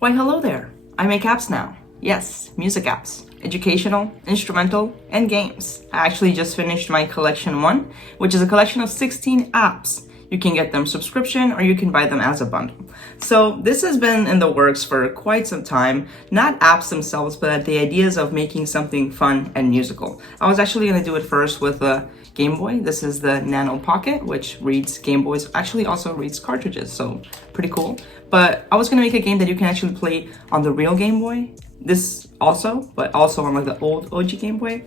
Why hello there! I make apps now. Yes, music apps. Educational, instrumental, and games. I actually just finished my collection 1, which is a collection of 16 apps. You can get them subscription or you can buy them as a bundle. So this has been in the works for quite some time. Not apps themselves, but the ideas of making something fun and musical. I was actually going to do it first with a Game Boy. This is the Nano Pocket, which reads Game Boys, actually also reads cartridges, so pretty cool. But I was going to make a game that you can actually play on the real Game Boy. This also, but also on like the old OG Game Boy.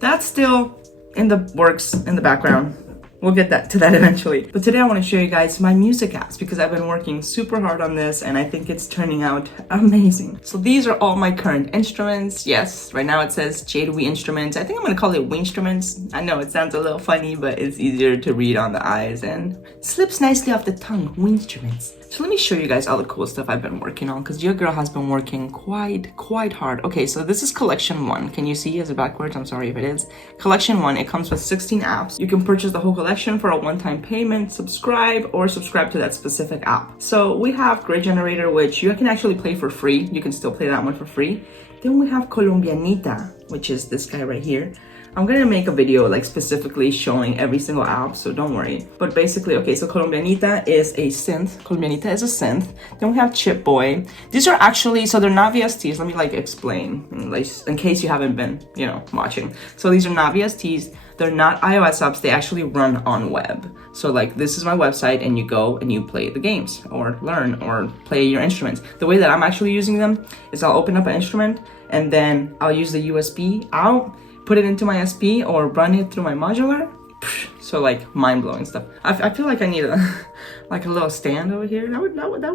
That's still in the works, in the background. We'll get to that eventually. But today I want to show you guys my music apps because I've been working super hard on this and I think it's turning out amazing. So these are all my current instruments. Yes, right now it says JAde WiiSTRUMENTS. I think I'm going to call it WiiSTRUMENTS. I know it sounds a little funny, but it's easier to read on the eyes and slips nicely off the tongue. WiiSTRUMENTS. So let me show you guys all the cool stuff I've been working on because your girl has been working quite hard. Okay, so this is collection 1. Can you see? Is it backwards? I'm sorry if it is. Collection 1, it comes with 16 apps. You can purchase the whole collection for a one-time payment, subscribe to that specific app. So we have Grid Generator, which you can actually play for free. You can still play that one for free. Then we have Colombianita, which is this guy right here. I'm gonna make a video like specifically showing every single app, so don't worry. But basically, okay, so Colombianita is a synth. Then we have Chip Boy. These are actually, so they're not VSTs. Let me like explain, like in case you haven't been, watching. So these are not VSTs. They're not iOS apps. They actually run on web. So like this is my website and you go and you play the games or learn or play your instruments. The way that I'm actually using them is I'll open up an instrument and then I'll use the USB out, put it into my SP or run it through my modular. So like mind-blowing stuff. I feel like I need a like a little stand over here. That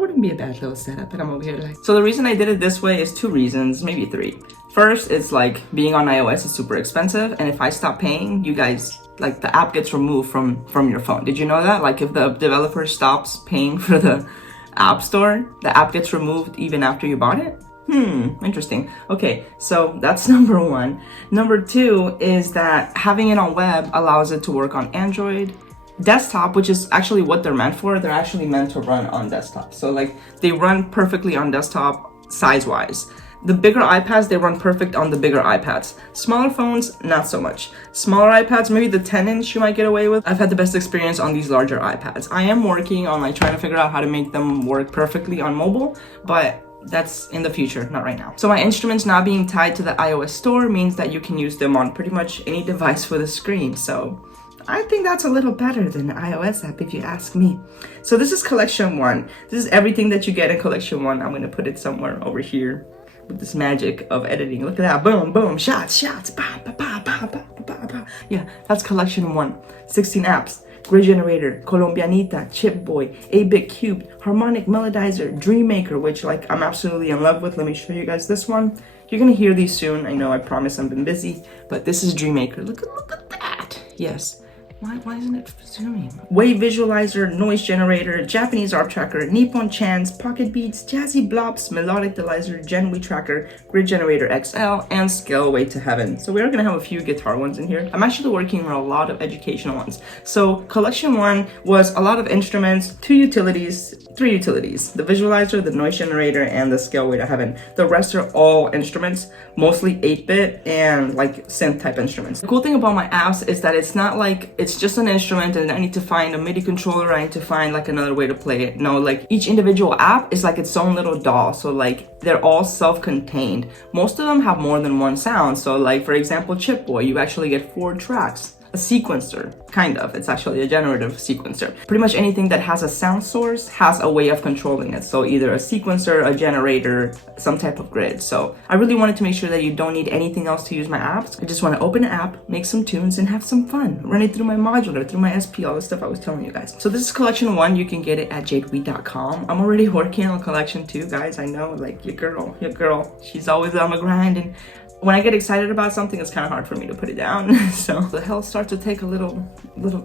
wouldn't be a bad little setup, but I'm over here like. So the reason I did it this way is 2 reasons, maybe 3. First, it's like being on iOS is super expensive, and if I stop paying, you guys, like the app gets removed from your phone. Did you know that? Like if the developer stops paying for the app store, the app gets removed even after you bought it? Interesting. Okay, so that's number 1. Number 2 is that having it on web allows it to work on Android, desktop, which is actually what they're meant for. They're actually meant to run on desktop. So like they run perfectly on desktop size-wise. The bigger iPads, they run perfect on the bigger iPads. Smaller phones, not so much. Smaller iPads, maybe the 10-inch you might get away with. I've had the best experience on these larger iPads. I am working on like trying to figure out how to make them work perfectly on mobile, but that's in the future, not right now. So my instruments not being tied to the iOS store means that you can use them on pretty much any device with a screen. So I think that's a little better than the iOS app if you ask me. So this is collection 1. This is everything that you get in collection 1. I'm gonna put it somewhere over here with this magic of editing. Look at that, boom, boom, shots, bah, bah, bah, bah, bah, bah, bah. Yeah, that's collection 1, 16 apps. Grid Generator, Colombianita, Chip Boy, 8-Bit Cubed, Harmonic Melodizer, Dream Maker, which like I'm absolutely in love with. Let me show you guys this one. You're gonna hear these soon. I know, I promise I've been busy, but this is Dream Maker. Look at that. Yes. Why isn't it zooming? Wave Visualizer, Noise Generator, Japanese Art Tracker, Nippon Chants, Pocket Beats, Jazzy Blobs, Melodic Dialyzer, Gen Tracker, Grid Generator XL, and Scaleway to Heaven. So we are gonna have a few guitar ones in here. I'm actually working on a lot of educational ones. So collection 1 was a lot of instruments, 3 utilities, the visualizer, the noise generator, and the Scaleway to Heaven. The rest are all instruments, mostly 8-bit and like synth type instruments. The cool thing about my apps is that it's not like it's just an instrument and I need to find a MIDI controller, I need to find like another way to play it. No, like each individual app is like its own little DAW. So like they're all self-contained. Most of them have more than one sound. So like for example, Chip Boy, you actually get 4 tracks. A sequencer, kind of. It's actually a generative sequencer. Pretty much anything that has a sound source has a way of controlling it. So either a sequencer, a generator, some type of grid. So I really wanted to make sure that you don't need anything else to use my apps. I just want to open an app, make some tunes, and have some fun. Run it through my modular, through my SP, all the stuff I was telling you guys. So this is collection 1. You can get it at jadewii.com. I'm already working on collection 2, guys. I know, like your girl, she's always on the grind, and when I get excited about something, it's kind of hard for me to put it down. So the hill starts to take a little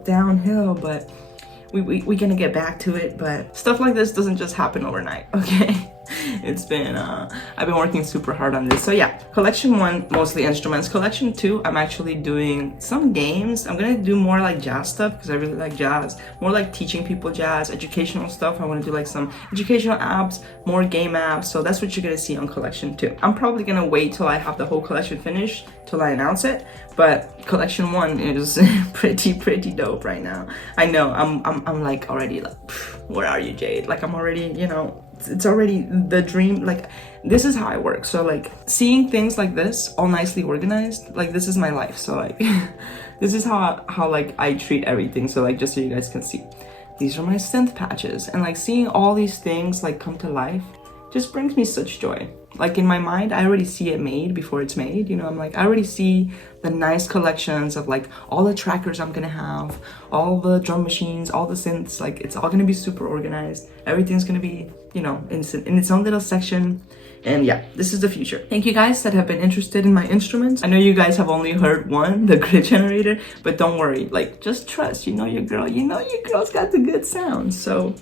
downhill, but we're gonna get back to it. But stuff like this doesn't just happen overnight, okay? It's been I've been working super hard on this. So yeah, collection 1 mostly instruments. Collection 2 I'm actually doing some games. I'm gonna do more like jazz stuff because I really like jazz, more like teaching people jazz, educational stuff. I want to do like some educational apps, more game apps. So that's what you're gonna see on collection 2. I'm probably gonna wait till I have the whole collection finished till I announce it, but collection 1 is pretty dope right now. I know I'm like already like, where are you, Jade? Like I'm already, you know, it's already the dream. Like this is how I work. So like seeing things like this all nicely organized, like this is my life. So like this is how like I treat everything. So like just so you guys can see, these are my synth patches, and like seeing all these things like come to life just brings me such joy. Like in my mind, I already see it made before it's made. You know, I'm like, I already see the nice collections of like all the trackers I'm gonna have, all the drum machines, all the synths. Like it's all gonna be super organized. Everything's gonna be, you know, in its own little section. And yeah, this is the future. Thank you guys that have been interested in my instruments. I know you guys have only heard one, the grid generator, but don't worry. Like just trust. You know your girl. You know your girl's got the good sound. So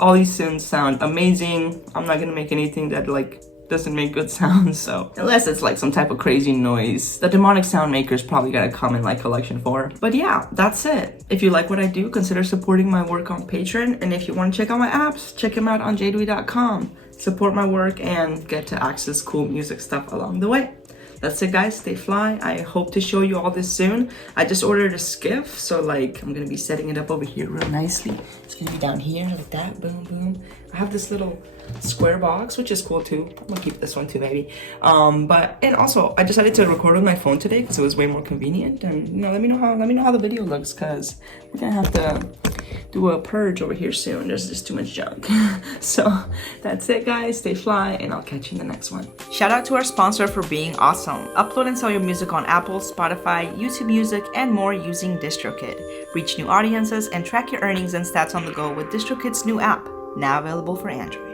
all these synths sound amazing. I'm not gonna make anything that like doesn't make good sounds, so unless it's like some type of crazy noise, the demonic sound maker's probably gotta come in like collection 4. But yeah, that's it. If you like what I do, consider supporting my work on Patreon, and if you want to check out my apps, check them out on JadeWiiSTRUMENTS.com. Support my work and get to access cool music stuff along the way. That's it guys, stay fly. I hope to show you all this soon. I just ordered a skiff, so like I'm gonna be setting it up over here real nicely. It's gonna be down here like that, boom, boom. I have this little square box, which is cool too. I'm gonna keep this one too maybe. And also I decided to record with my phone today because it was way more convenient. And you know, let me know how the video looks, because we're gonna have to do a purge over here soon. There's just too much junk. So that's it guys, stay fly, and I'll catch you in the next one. Shout out to our sponsor for being awesome. Upload and sell your music on Apple, Spotify, YouTube Music, and more using DistroKid. Reach new audiences and track your earnings and stats on the go with DistroKid's new app, now available for Android.